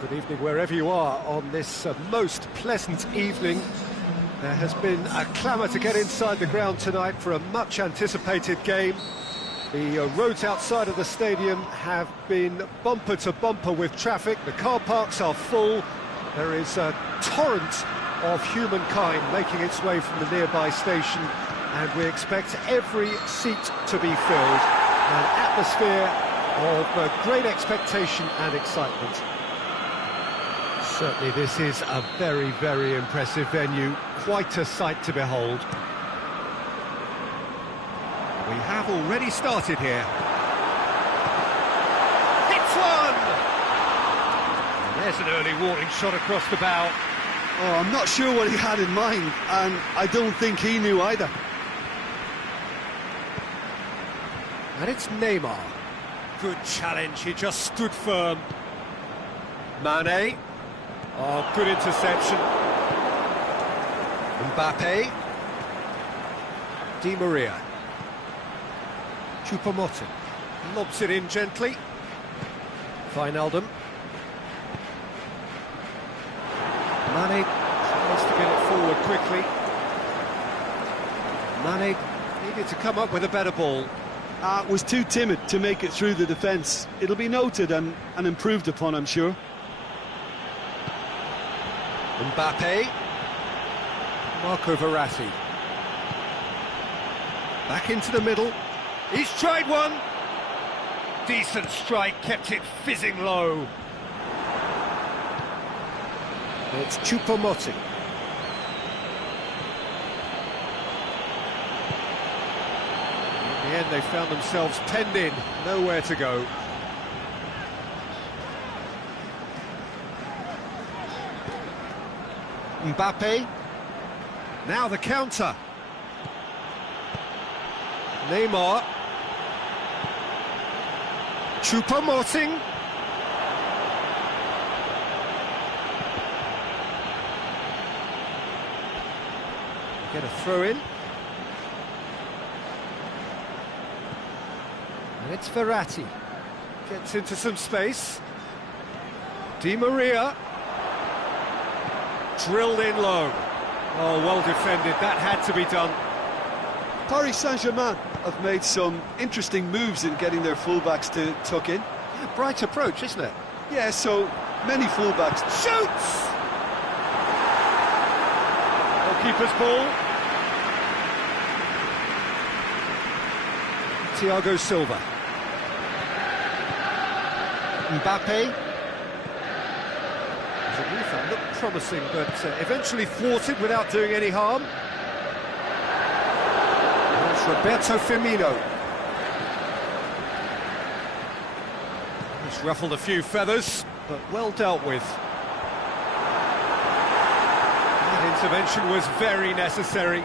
Good evening wherever you are on this most pleasant evening. There has been a clamour to get inside the ground tonight for a much-anticipated game. The roads outside of the stadium have been bumper to bumper with traffic. The car parks are full. There is a torrent of humankind making its way from the nearby station, and we expect every seat to be filled. An atmosphere of great expectation and excitement. Certainly this is a very, very impressive venue. Quite a sight to behold. We have already started here. Hits one! And there's an early warning shot across the bow. Oh, I'm not sure what he had in mind, and I don't think he knew either. And it's Neymar. Good challenge, he just stood firm. Mane. Oh, good interception. Mbappe. Di Maria. Choupo-Moting. Lobs it in gently. Wijnaldum. Mane tries to get it forward quickly. Mane needed to come up with a better ball. Was too timid to make it through the defence. It'll be noted and improved upon, I'm sure. Mbappe. Marco Verratti. Back into the middle. He's tried one. Decent strike, kept it fizzing low. It's Choupo-Moting. In the end, they found themselves penned in, nowhere to go. Mbappe. Now the counter. Neymar. Choupo-Moting. Get a throw in. And it's Verratti. Gets into some space. Di Maria. Drilled in low. Oh, well defended. That had to be done. Paris Saint-Germain have made some interesting moves in getting their fullbacks to tuck in. Yeah, bright approach, isn't it? Yeah, so many fullbacks. Shoots! Goalkeeper's ball. Thiago Silva. Mbappe. That looked promising, but eventually thwarted without doing any harm. That's Roberto Firmino. He's ruffled a few feathers, but well dealt with. That intervention was very necessary.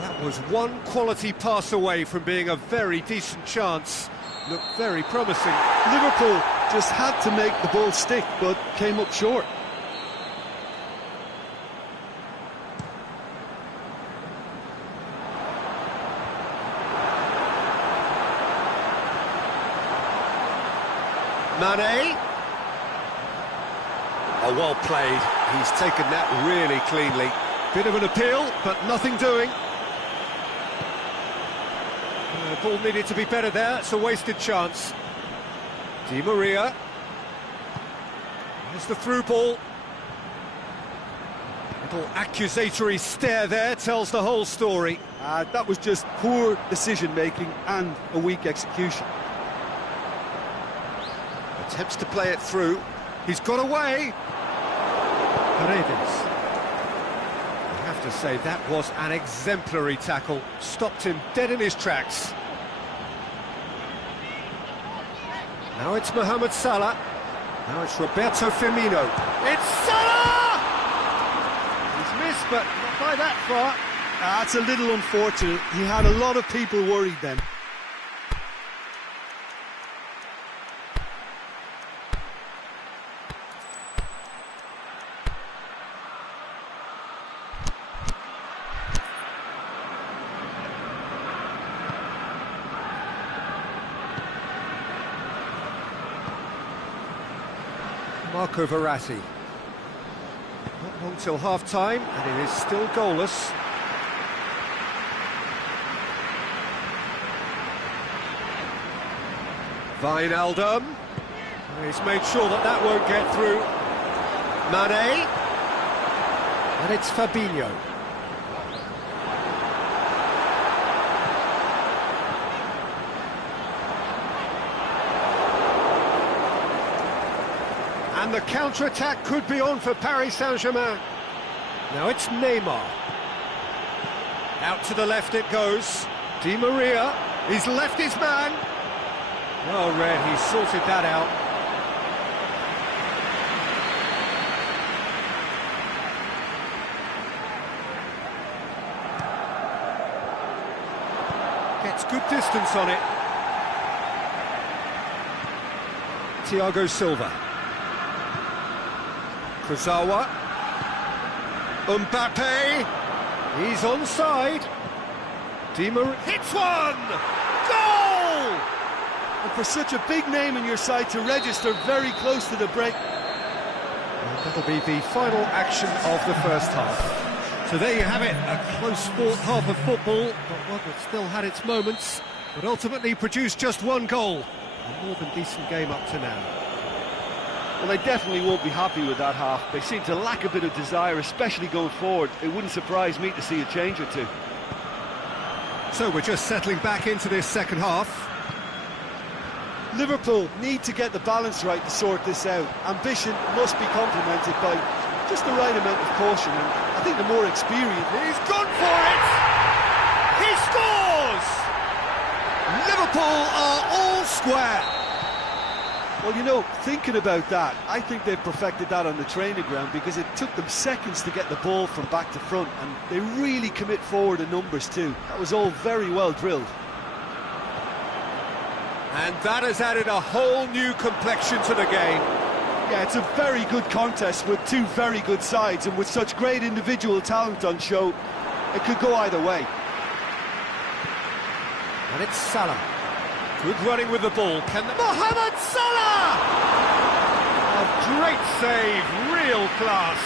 That was one quality pass away from being a very decent chance. Looked very promising. Liverpool just had to make the ball stick, but came up short. Mane. Oh, well played. He's taken that really cleanly. Bit of an appeal, but nothing doing. The ball needed to be better there. It's a wasted chance. Di Maria. There's the through ball. Little accusatory stare there tells the whole story. That was just poor decision-making and a weak execution. Attempts to play it through. He's got away. Paredes. I have to say, that was an exemplary tackle. Stopped him dead in his tracks. Now it's Mohamed Salah. Now it's Roberto Firmino. It's Salah! He's missed, but not by that far. That's a little unfortunate. He had a lot of people worried then. Marco Verratti. Not long till half-time, and it is still goalless. Wijnaldum. He's made sure that that won't get through. Mane. And it's Fabinho. And the counter-attack could be on for Paris Saint-Germain. Now it's Neymar. Out to the left it goes. Di Maria. He's left his man. Well read, he sorted that out. Gets good distance on it. Thiago Silva. Kurzawa. Mbappe. He's onside. Di Maria hits one! Goal! And for such a big name in your side to register very close to the break. And that'll be the final action of the first half. So there you have it, a close fought half of football, but one that still had its moments, but ultimately produced just one goal. A more than decent game up to now. Well, they definitely won't be happy with that half. They seem to lack a bit of desire, especially going forward. It wouldn't surprise me to see a change or two. So we're just settling back into this second half. Liverpool need to get the balance right to sort this out. Ambition must be complemented by just the right amount of caution, and I think the more experienced... He's gone for it! He scores! Liverpool are all square! Well, you know, thinking about that, I think they've perfected that on the training ground, because it took them seconds to get the ball from back to front, and they really commit forward in numbers too. That was all very well drilled. And that has added a whole new complexion to the game. Yeah, it's a very good contest with two very good sides, and with such great individual talent on show, it could go either way. And it's Salah. Good running with the ball. Mohamed Salah! A great save, real class.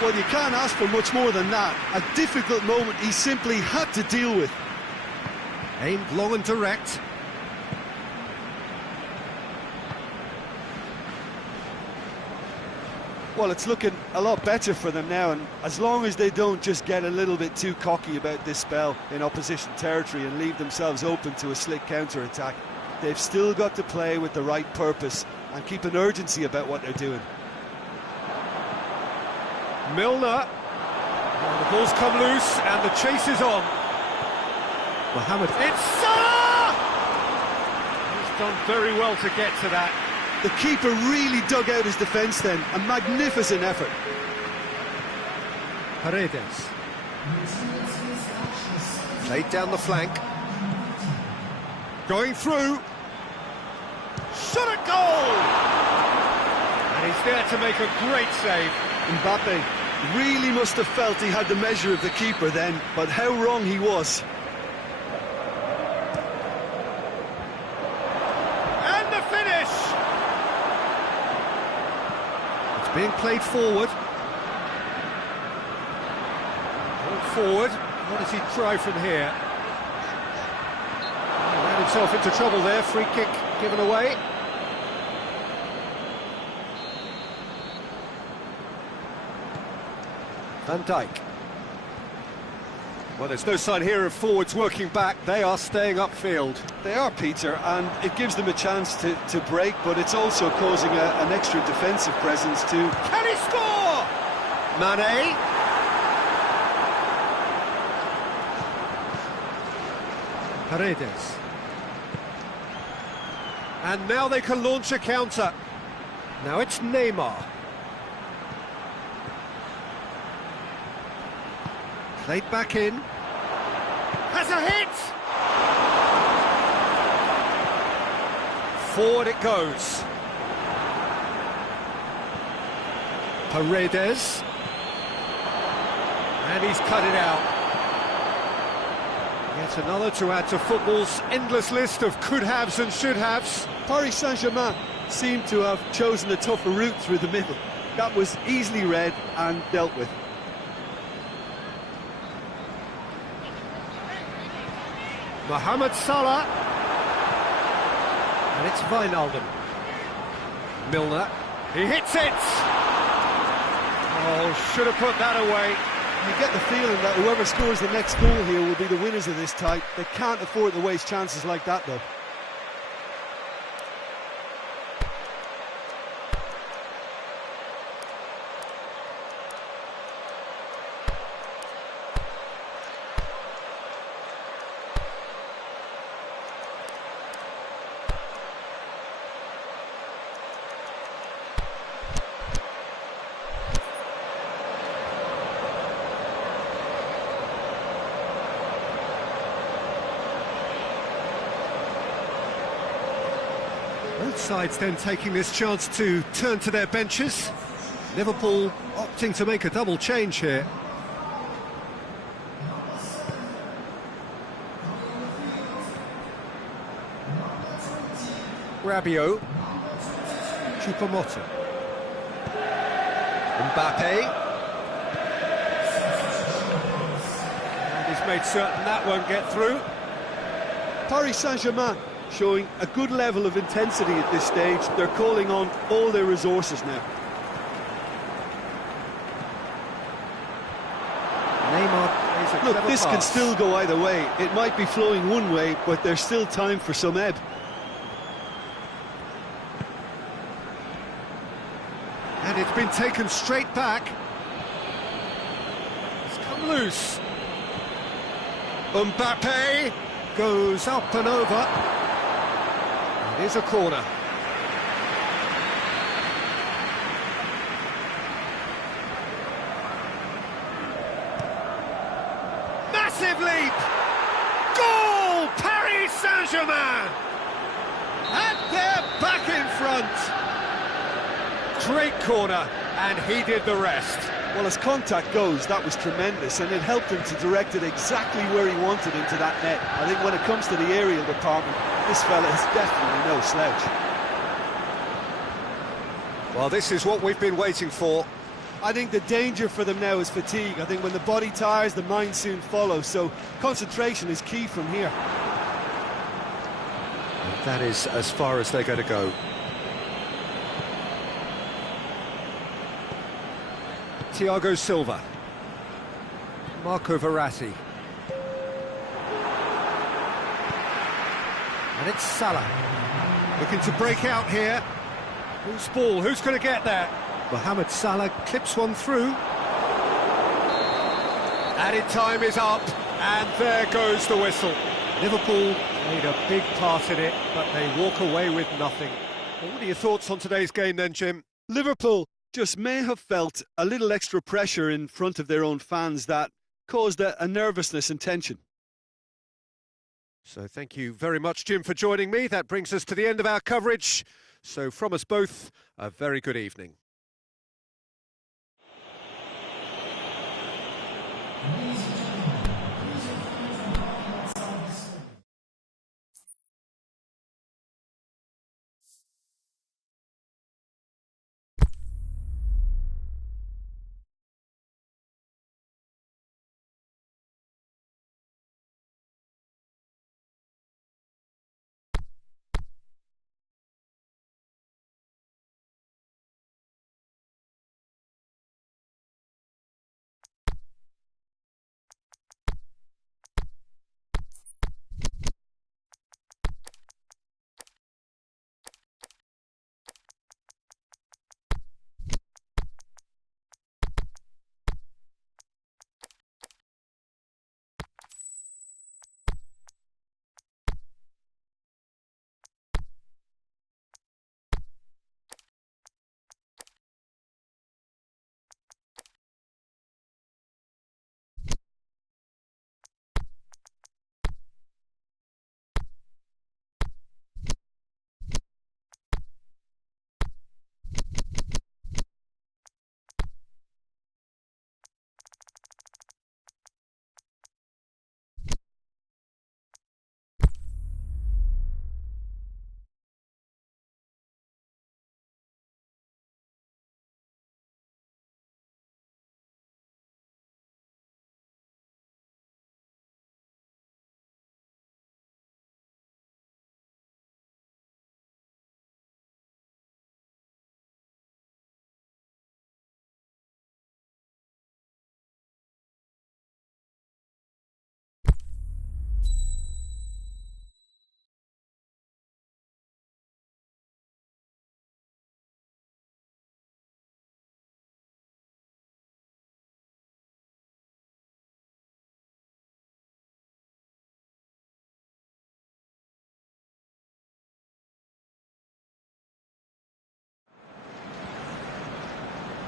Well, you can't ask for much more than that. A difficult moment he simply had to deal with. Aimed long and direct. Well, it's looking a lot better for them now, and as long as they don't just get a little bit too cocky about this spell in opposition territory and leave themselves open to a slick counter-attack, they've still got to play with the right purpose and keep an urgency about what they're doing. Milner. Well, the ball's come loose and the chase is on. Mohamed. It's Salah! He's done very well to get to that. The keeper really dug out his defence then. A magnificent effort. Paredes. Played down the flank. Going through. Shot at goal! And he's there to make a great save. Mbappe really must have felt he had the measure of the keeper then, but how wrong he was. And the finish! Being played forward. Going forward. What does he try from here? He ran himself into trouble there. Free kick given away. Van Dijk. Well, there's no sign here of forwards working back. They are staying upfield. They are, Peter, and it gives them a chance to break, but it's also causing an extra defensive presence too. Can he score? Mane. Paredes. And now they can launch a counter. Now it's Neymar. Played back in. Has a hit! Forward it goes. Paredes. And he's cut it out. Yet another to add to football's endless list of could-haves and should-haves. Paris Saint-Germain seemed to have chosen a tougher route through the middle. That was easily read and dealt with. Mohamed Salah. And it's Wijnaldum. Milner. He hits it! Oh, should have put that away. You get the feeling that whoever scores the next goal here will be the winners of this tie. They can't afford to waste chances like that, though. Both sides then taking this chance to turn to their benches. Liverpool opting to make a double change here. Rabiot. Choupo-Moting. Mbappe. And he's made certain that won't get through. Paris Saint-Germain showing a good level of intensity at this stage. They're calling on all their resources now. Neymar plays a Look, clever this can pass. still go either way. It might be flowing one way, but there's still time for some ebb. And it's been taken straight back. It's come loose. Mbappe goes up and over. It is a corner. Massive leap! Goal! Paris Saint-Germain! And they're back in front. Great corner, and he did the rest. Well, as contact goes, that was tremendous, and it helped him to direct it exactly where he wanted into that net. I think when it comes to the aerial department, this fella is definitely no slouch. Well, this is what we've been waiting for. I think the danger for them now is fatigue. I think when the body tires, the mind soon follows, so concentration is key from here. And that is as far as they're going to go. Thiago Silva. Marco Verratti. And it's Salah. Looking to break out here. Who's ball? Who's going to get there? Mohamed Salah clips one through. Added time is up, and there goes the whistle. Liverpool made a big part in it, but they walk away with nothing. What are your thoughts on today's game then, Jim? Liverpool just may have felt a little extra pressure in front of their own fans that caused a nervousness and tension. So thank you very much, Jim, for joining me. That brings us to the end of our coverage. So from us both, a very good evening.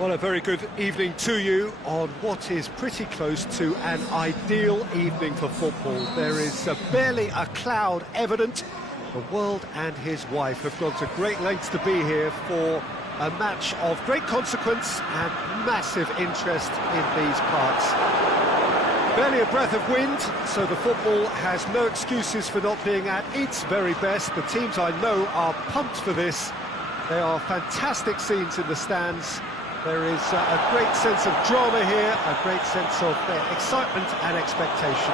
Well, a very good evening to you on what is pretty close to an ideal evening for football. There is barely a cloud evident. The world and his wife have gone to great lengths to be here for a match of great consequence and massive interest in these parts. Barely a breath of wind, so the football has no excuses for not being at its very best. The teams I know are pumped for this. There are fantastic scenes in the stands. There is a great sense of drama here, a great sense of excitement and expectation.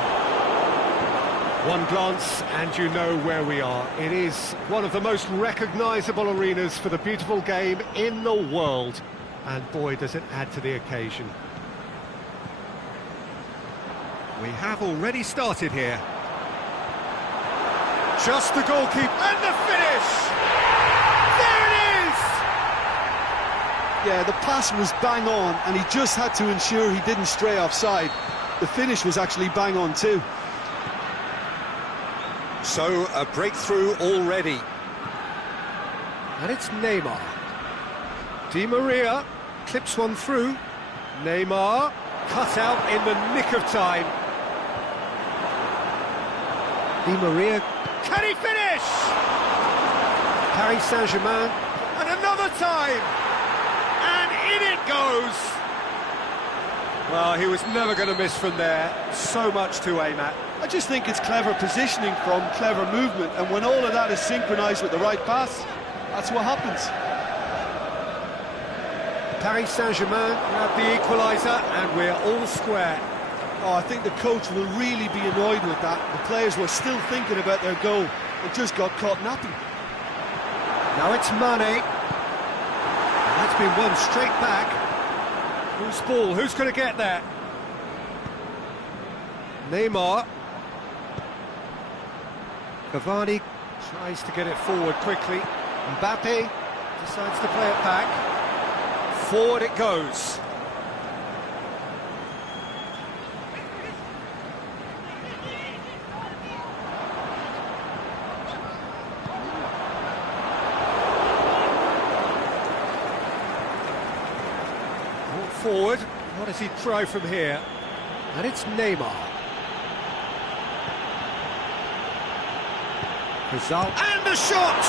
One glance and you know where we are. It is one of the most recognisable arenas for the beautiful game in the world. And boy, does it add to the occasion. We have already started here. Just the goalkeeper and the finish! There it is! Yeah, the pass was bang on, and he just had to ensure he didn't stray offside. The finish was actually bang on too. So, a breakthrough already. And it's Neymar. Di Maria clips one through. Neymar cut out in the nick of time. Di Maria, can he finish? Paris Saint-Germain, and another time! And in it goes! Well, he was never going to miss from there. So much to aim at. I just think it's clever positioning from clever movement, and when all of that is synchronised with the right pass, that's what happens. Paris Saint-Germain grab the equaliser, and we're all square. Oh, I think the coach will really be annoyed with that. The players were still thinking about their goal and just got caught napping. Now it's Mane. And that's been won straight back. Who's ball? Who's going to get there? Neymar. Cavani tries to get it forward quickly. Mbappe decides to play it back. Forward it goes. Forward, what does he try from here? And it's Neymar. Rizal, and the shot!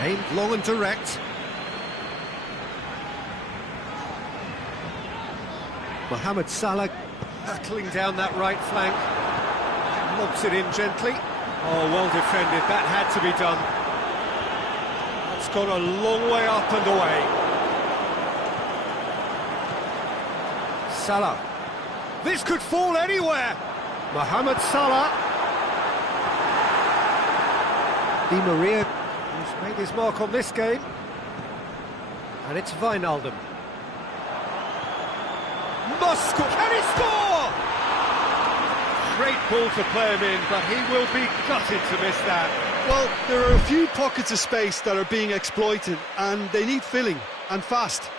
Aimed long and direct. Mohamed Salah battling down that right flank. Lobs it in gently. Oh, well defended. That had to be done. That's gone a long way up and away. Salah. This could fall anywhere. Mohamed Salah. Di Maria, who's made his mark on this game. And it's Wijnaldum. Must score. Can he score? Great ball to play him in, but he will be gutted to miss that. Well, there are a few pockets of space that are being exploited, and they need filling, and fast.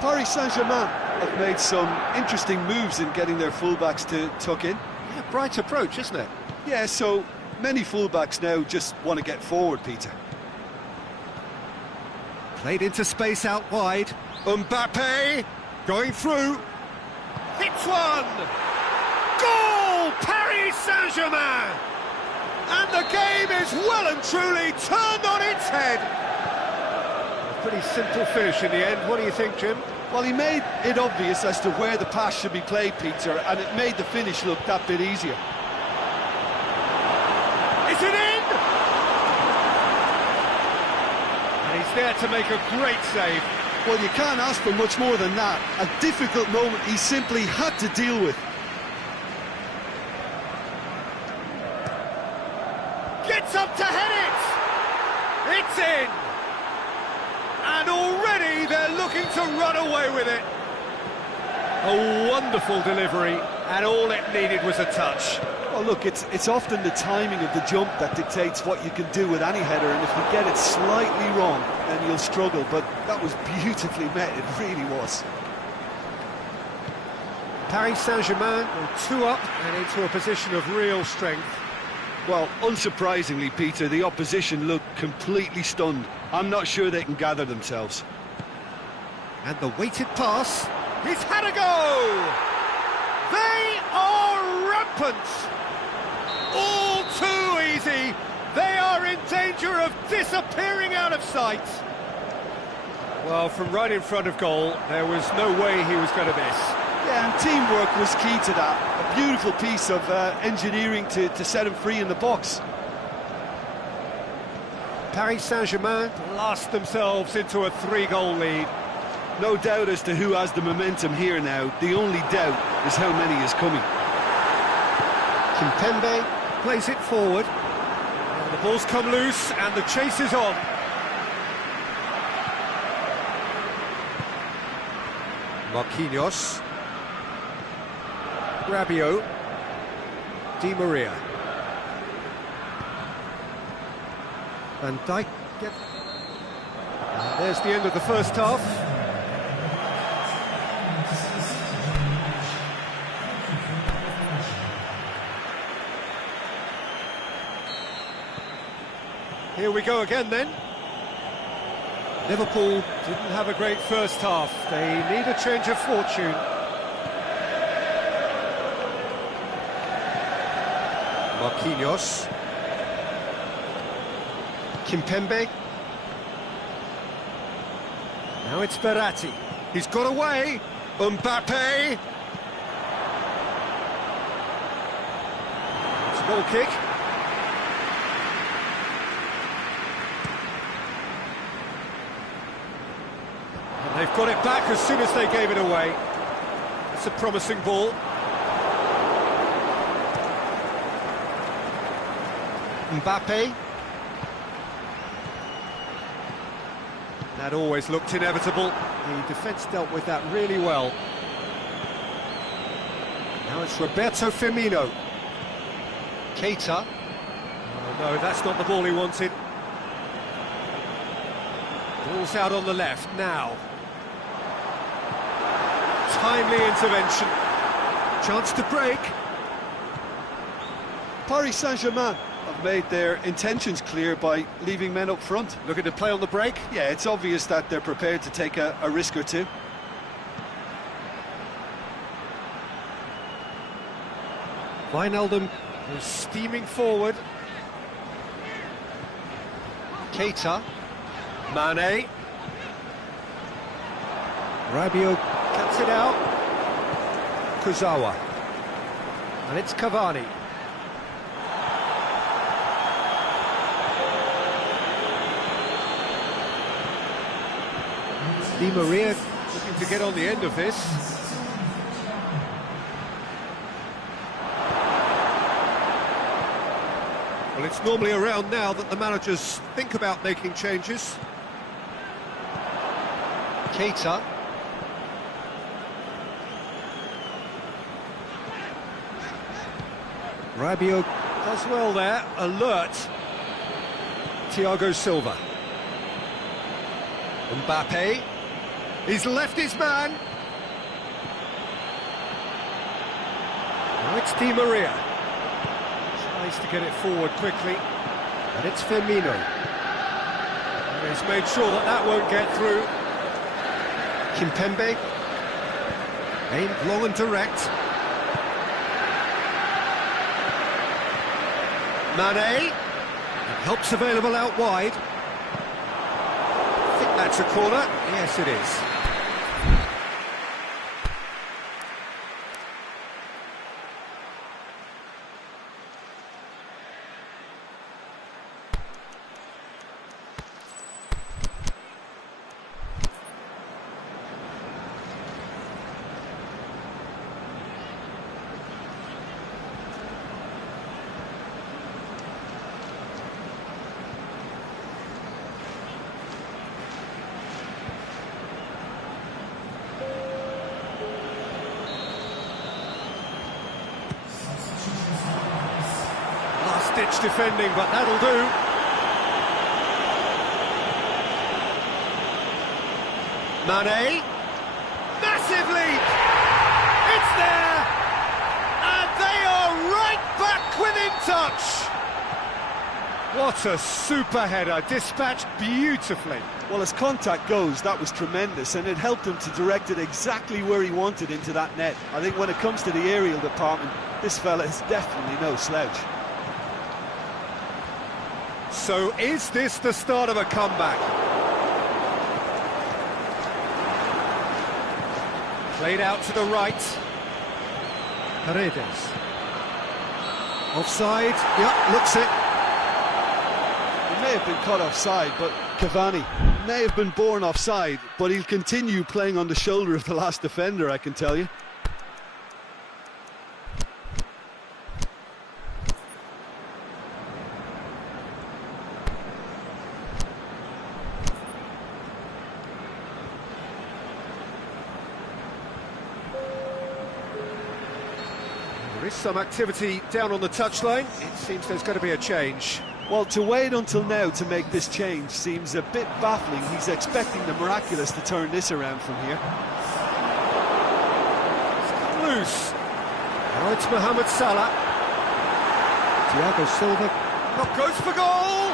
Paris Saint-Germain have made some interesting moves in getting their fullbacks to tuck in. Yeah, bright approach, isn't it? Yeah, so many fullbacks now just want to get forward, Peter. Played into space out wide. Mbappe going through. Hits one! Goal! Paris Saint-Germain! And the game is well and truly turned on its head. A pretty simple finish in the end. What do you think, Jim? Well, he made it obvious as to where the pass should be played, Peter, and it made the finish look that bit easier. Is it in? And he's there to make a great save. Well, you can't ask for much more than that. A difficult moment he simply had to deal with. Gets up to head it! It's in! And already they're looking to run away with it. A wonderful delivery, and all it needed was a touch. Well, look, it's often the timing of the jump that dictates what you can do with any header, and if you get it slightly wrong, then you'll struggle. But that was beautifully met, it really was. Paris Saint-Germain go 2 up and into a position of real strength. Well, unsurprisingly, Peter, the opposition looked completely stunned. I'm not sure they can gather themselves. And the weighted pass, he's had a go! They are rampant! All too easy! They are in danger of disappearing out of sight! Well, from right in front of goal, there was no way he was going to miss. Yeah, and teamwork was key to that. A beautiful piece of engineering to set him free in the box. Paris Saint-Germain blast themselves into a 3-goal lead. No doubt as to who has the momentum here now. The only doubt is how many is coming. Kimpembe plays it forward. And the ball's come loose and the chase is on. Marquinhos. Rabiot. Di Maria. Van Dijk. And there's the end of the first half. Here we go again then. Liverpool didn't have a great first half. They need a change of fortune. Marquinhos. Kimpembe. Now it's Verratti. He's got away. Mbappe. It's a goal kick. And they've got it back as soon as they gave it away. It's a promising ball. Mbappe. That always looked inevitable. The defence dealt with that really well. Now it's Roberto Firmino. Keita. Oh no, that's not the ball he wanted. Ball's out on the left now. Timely intervention. Chance to break. Paris Saint-Germain have made their intentions clear by leaving men up front. Looking to play on the break? Yeah, it's obvious that they're prepared to take a risk or two. Wijnaldum is steaming forward. Keita. Mane. Rabiot cuts it out. Kurzawa. And it's Cavani. Di Maria looking to get on the end of this. Well, it's normally around now that the managers think about making changes. Keita. Rabiot does well there, alert. Thiago Silva. Mbappe. He's left his man. Now it's Di Maria. Tries to get it forward quickly. And it's Firmino. And he's made sure that that won't get through. Kimpembe. Aimed long and direct. Mane. Help's available out wide. I think that's a corner. Yes, it is. last-ditch defending, but that'll do. Mane, massive lead, it's there, and they are right back within touch. What a super header, dispatched beautifully. Well, as contact goes, that was tremendous, and it helped him to direct it exactly where he wanted into that net. I think when it comes to the aerial department, this fella is definitely no slouch. So is this the start of a comeback? Played out to the right. Paredes. Offside. Yep, looks it. He may have been caught offside, but Cavani may have been born offside, but he'll continue playing on the shoulder of the last defender, I can tell you. There is some activity down on the touchline. It seems there's going to be a change. Well, to wait until now to make this change seems a bit baffling. He's expecting the miraculous to turn this around from here. It's come loose. Now it's Mohamed Salah. Thiago Silva. Not goes for goal.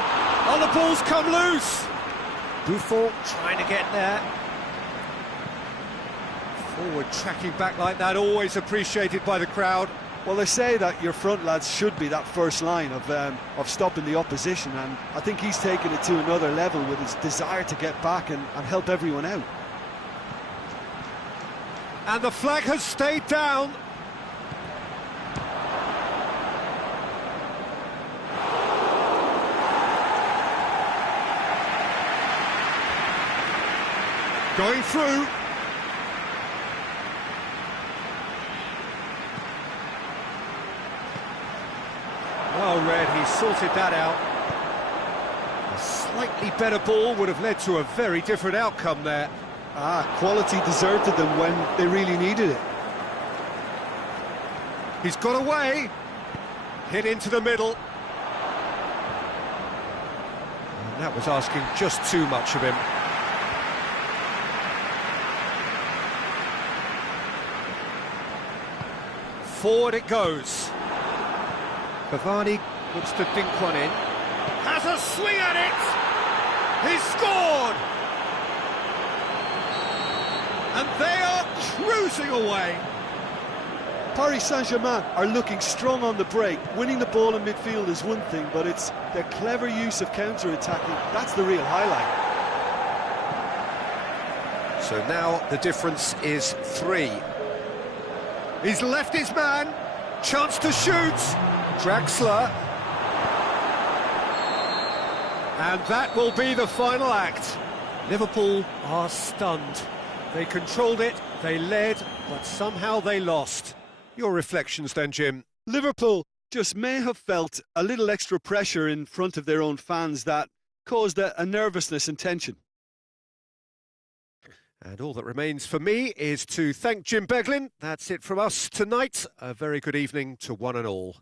Oh, the ball's come loose. Buffon trying to get there. Forward tracking back like that, always appreciated by the crowd. Well, they say that your front lads should be that first line of stopping the opposition, and I think he's taken it to another level with his desire to get back and help everyone out. And the flag has stayed down. Going through. Well read, he sorted that out. A slightly better ball would have led to a very different outcome there. Quality deserted them when they really needed it. He's got away. Hit into the middle. And that was asking just too much of him. Forward it goes. Cavani looks to dink one in. Has a swing at it! He's scored! And they are cruising away. Paris Saint-Germain are looking strong on the break. Winning the ball in midfield is one thing, but it's their clever use of counter-attacking. That's the real highlight. So now the difference is 3. He's left his man. Chance to shoot. Draxler. And that will be the final act. Liverpool are stunned. They controlled it, they led, but somehow they lost. Your reflections then, Jim? Liverpool just may have felt a little extra pressure in front of their own fans that caused a nervousness and tension. And all that remains for me is to thank Jim Beglin. That's it from us tonight. A very good evening to one and all.